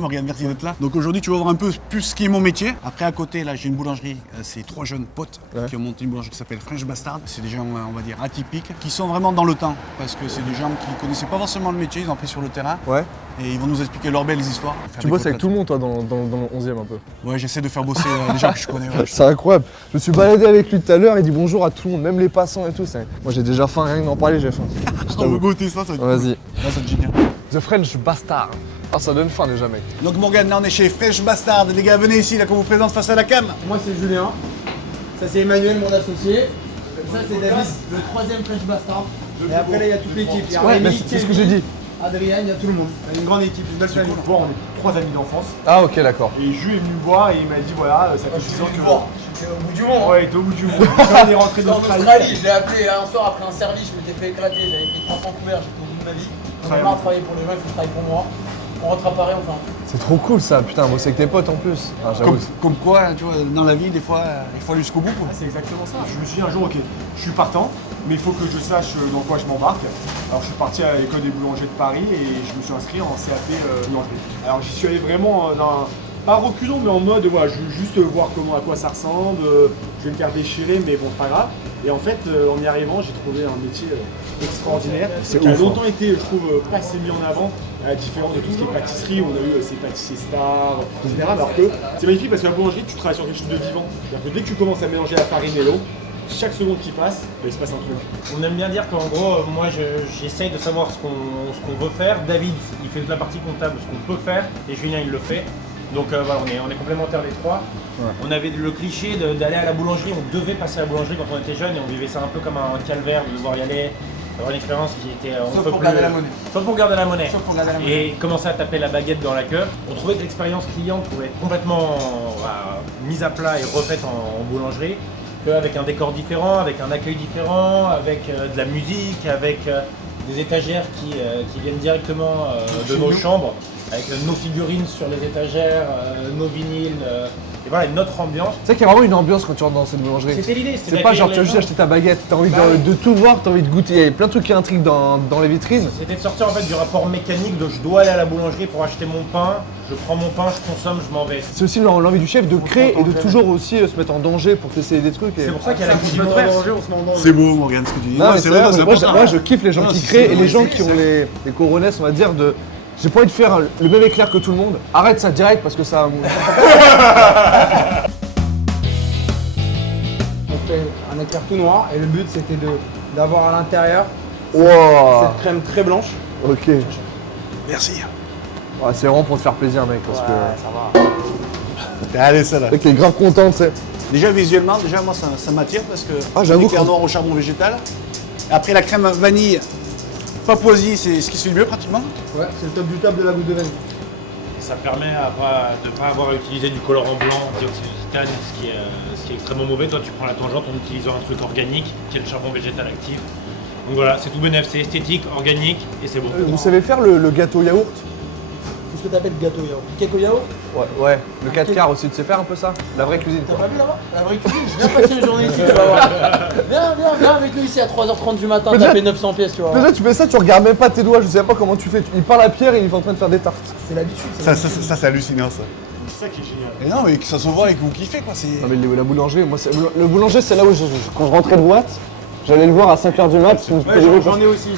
Morgane, merci d'être là. Donc aujourd'hui, tu vas voir un peu plus ce qui est mon métier. Après, à côté, là, j'ai une boulangerie. C'est 3 jeunes potes qui ont monté une boulangerie qui s'appelle French Bastard. C'est des gens, on va dire, atypiques, qui sont vraiment dans le temps. Parce que c'est des gens qui connaissaient pas forcément le métier, ils ont pris sur le terrain. Ouais. Et ils vont nous expliquer leurs belles histoires. Tu bosses avec tout le monde, toi, dans le 11e un peu. Ouais, j'essaie de faire bosser des gens que je connais. Ouais. C'est incroyable. Je me suis baladé avec lui tout à l'heure, il dit bonjour à tout le monde, même les passants et tout. Moi, j'ai déjà faim, rien que d'en parler, j'ai faim. On veut goûter ça va être Vas-y. cool. Là, ça te génial. The French Bastard. Ah, ça donne faim déjà, mec. Donc Morgane, là, on est chez French Bastard. Les gars, venez ici, là, qu'on vous présente face à la cam. Moi c'est Julien, ça c'est Emmanuel, mon associé, ça c'est David, le 3e French Bastard. Et après là il y a toute l'équipe, il y a Ouais, Rémi, c'est ce que j'ai dit. Adrien, il y a tout le monde. Il y a une grande équipe, une belle famille. On est 3 amis d'enfance. Ah, ok, d'accord. Et Jules est venu me voir et il m'a dit voilà, ça fait 10 ans que. Je suis au bout du monde. Ouais, il était au bout du monde. Quand on est rentré En d'Australie. Australie, je l'ai appelé un soir après un service, je m'étais fait éclater, j'avais pris 300 couverts, j'étais au bout de ma vie. J'en ai marre de travailler pour les gens, il faut que je travaille pour moi. On rentre à Paris, on fait un truc. C'est trop cool ça, putain, bosser avec tes potes en plus. Ah, j'avoue. Comme quoi, tu vois, dans la vie, des fois, il faut aller jusqu'au bout. Quoi. Ah, c'est exactement ça. Je me suis dit un jour, ok, je suis partant, mais il faut que je sache dans quoi je m'embarque. Alors je suis parti à l'école des boulangers de Paris et je me suis inscrit en CAP boulangerie. Alors j'y suis allé vraiment pas reculons, mais en mode, voilà, je veux juste voir à quoi ça ressemble, je vais me faire déchirer, mais bon, c'est pas grave. Et en fait, en y arrivant, j'ai trouvé un métier extraordinaire, qui a longtemps été, je trouve, pas assez mis en avant, à la différence de tout ce qui est pâtisserie, où on a eu ces pâtissiers stars, etc. Alors que c'est magnifique parce que la boulangerie, tu travailles sur quelque chose de vivant. C'est-à-dire que dès que tu commences à mélanger la farine et l'eau, chaque seconde qui passe, il se passe un truc. On aime bien dire qu'en gros, moi j'essaye de savoir ce qu'on veut faire. David, il fait de la partie comptable, ce qu'on peut faire, et Julien, il le fait. Donc voilà, on est complémentaires les trois. Ouais. On avait le cliché d'aller à la boulangerie, on devait passer à la boulangerie quand on était jeune et on vivait ça un peu comme un calvaire de devoir y aller, d'avoir une expérience qui était Sauf pour garder la monnaie. Sauf pour garder la monnaie. Sauf pour garder la monnaie. Et commencer à taper la baguette dans la queue. On trouvait que l'expérience client pouvait être complètement mise à plat et refaite en boulangerie, qu'avec un décor différent, avec un accueil différent, avec de la musique, avec des étagères qui viennent directement de nos chambres, avec nos figurines sur les étagères, nos vinyles, et voilà, une autre ambiance. C'est vrai qu'il y a vraiment une ambiance quand tu rentres dans cette boulangerie. C'était l'idée. C'est pas genre tu as juste acheté ta baguette, t'as envie de tout voir, t'as envie de goûter. Il y a plein de trucs qui intriguent dans les vitrines. C'était de sortir en fait du rapport mécanique de je dois aller à la boulangerie pour acheter mon pain, je prends mon pain, je consomme, je m'en vais. C'est aussi l'envie du chef de créer et de toujours aussi se mettre en danger pour essayer des trucs. C'est pour ça qu'il y a la cuisine ouverte. C'est beau, Morgane, ce que tu dis. Non, mais c'est vrai, c'est important. moi je kiffe les gens qui créent et les gens qui ont les coronesses, on va dire, de. J'ai pas envie de faire le même éclair que tout le monde. Arrête ça direct parce que ça. On fait un éclair tout noir et le but c'était d'avoir à l'intérieur Wow. cette crème très blanche. Ok. Merci. Ouais, c'est vraiment pour te faire plaisir, mec, parce ça va. Allez, ça là. que. Mec, t'es grave content, tu sais. Déjà, visuellement, moi, ça m'attire parce que j'avoue l'éclair noir au charbon végétal. Après, la crème vanille papouasie, c'est ce qui se fait le mieux pratiquement. Ouais, c'est le top du top de la goutte de vanille. Ça permet de ne pas avoir à utiliser du colorant blanc, dioxyde ce qui est extrêmement mauvais. Toi, tu prends la tangente en utilisant un truc organique, qui est le charbon végétal actif. Donc voilà, c'est tout bénef, c'est esthétique, organique et c'est bon. Vous savez faire le gâteau yaourt? Qu'est-ce que t'appelles gâteau yaourt? Cake au yaourt? Ouais. Le 4 quarts aussi, tu sais faire un peu ça? La vraie cuisine. T'as pas vu là-bas? La vraie cuisine, je viens passer une journée ici, tu vas voir. Viens avec nous ici à 3h30 du matin, Déjà- taper 900 pièces, tu vois. Déjà, tu fais ça, tu regardes même pas tes doigts, je sais pas comment tu fais. Il parle à Pierre et il est en train de faire des tartes. C'est l'habitude. Ça, c'est hallucinant, ça. C'est ça qui est génial. Et non, mais que ça se voit et que vous kiffez, quoi. Non, mais la boulangerie, moi, le boulanger, c'est là où quand je rentrais de boîte, j'allais le voir à 5h du mat. J'en ai aussi.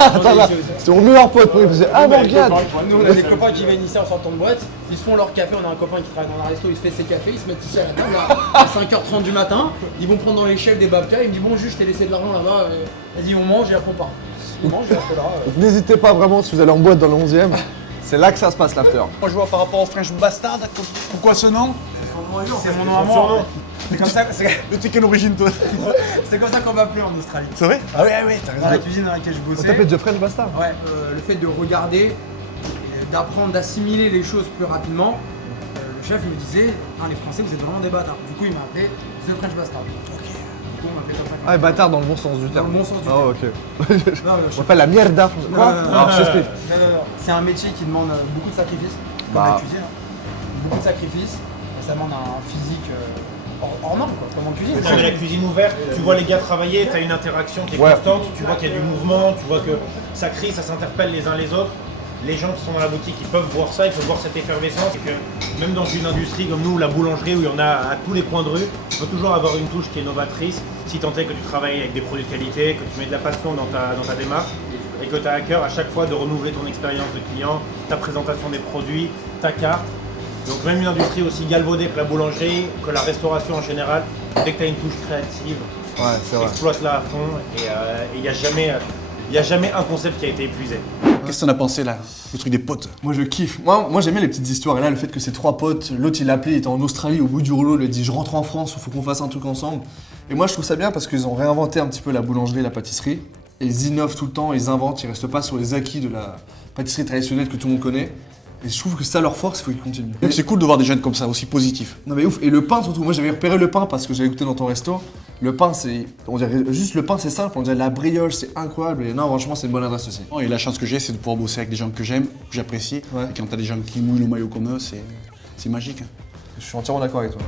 Attends, là, c'est mon meilleur pote. Il faisait Ah, Morgane. Nous, on a des copains qui viennent ici en sortant de boîte, ils se font leur café. On a un copain qui travaille dans un resto, il se fait ses cafés, ils se mettent ici à la table à 5h30 du matin. Ils vont prendre dans l'échelle des babkas. Il me dit bon, juste, je t'ai laissé de l'argent là-bas. Vas-y, on mange et après on part. On mange et après là. Donc, n'hésitez pas vraiment si vous allez en boîte dans le 11e. C'est là que ça se passe l'after. Moi, je vois par rapport au French Bastard, pourquoi ce nom? C'est mon nom à moi. C'est comme ça. De quelle origine, toi? C'est comme ça qu'on m'appelait en Australie. C'est vrai? Ah ouais, t'as Dans la raison. cuisine dans laquelle je On bossais. t'appelle The French Bastard. Ouais, le fait de regarder, d'apprendre, d'assimiler les choses plus rapidement. Le chef me disait, ah, les Français vous êtes vraiment des bâtards. Du coup il m'a appelé The French Bastard. Ok. Du coup on m'appelait comme ça. Ah, et bâtard dans le bon sens du terme. Dans le bon sens du Ah, terme. ok. Non, On m'appelle la mierda. Quoi? Alors, je t'explique. Non. C'est un métier qui demande beaucoup de sacrifices, comme la cuisine. Beaucoup de sacrifices, et ça demande un physique hors norme, quoi, comme en cuisine. Non, mais la cuisine ouverte, tu vois les gars travailler, tu as une interaction qui est constante, tu vois qu'il y a du mouvement, tu vois que ça crie, ça s'interpelle les uns les autres. les gens qui sont dans la boutique, ils peuvent voir ça, ils peuvent voir cette effervescence. Et que même dans une industrie comme nous, la boulangerie, où il y en a à tous les coins de rue, tu peux toujours avoir une touche qui est novatrice, si tant est que tu travailles avec des produits de qualité, que tu mets de la passion dans ta démarche, et que tu as à cœur à chaque fois de renouveler ton expérience de client, ta présentation des produits, ta carte. Donc même une industrie aussi galvaudée que la boulangerie, que la restauration en général, dès que tu as une touche créative, exploite-la à fond, et il n'y a jamais un concept qui a été épuisé. Qu'est-ce que t'en as pensé là, le truc des potes? Moi je kiffe. Moi j'aimais les petites histoires. Et là, le fait que ces 3 potes, l'autre il l'a appelé, il était en Australie au bout du rouleau, il lui a dit je rentre en France, il faut qu'on fasse un truc ensemble. Et moi je trouve ça bien parce qu'ils ont réinventé un petit peu la boulangerie, la pâtisserie. Et ils innovent tout le temps, ils inventent, ils restent pas sur les acquis de la pâtisserie traditionnelle que tout le monde connaît. Et je trouve que ça leur force, il faut qu'ils continuent. Donc c'est cool de voir des jeunes comme ça, aussi positifs. Non mais ouf, et le pain surtout, moi j'avais repéré le pain parce que j'avais goûté dans ton resto. Le pain c'est, on dirait juste le pain c'est simple, on dirait la brioche, c'est incroyable et non franchement c'est une bonne adresse aussi. Et la chance que j'ai, c'est de pouvoir bosser avec des gens que j'aime, que j'apprécie. Ouais. Et quand t'as des gens qui mouillent le maillot comme eux, c'est magique. Je suis entièrement d'accord avec toi.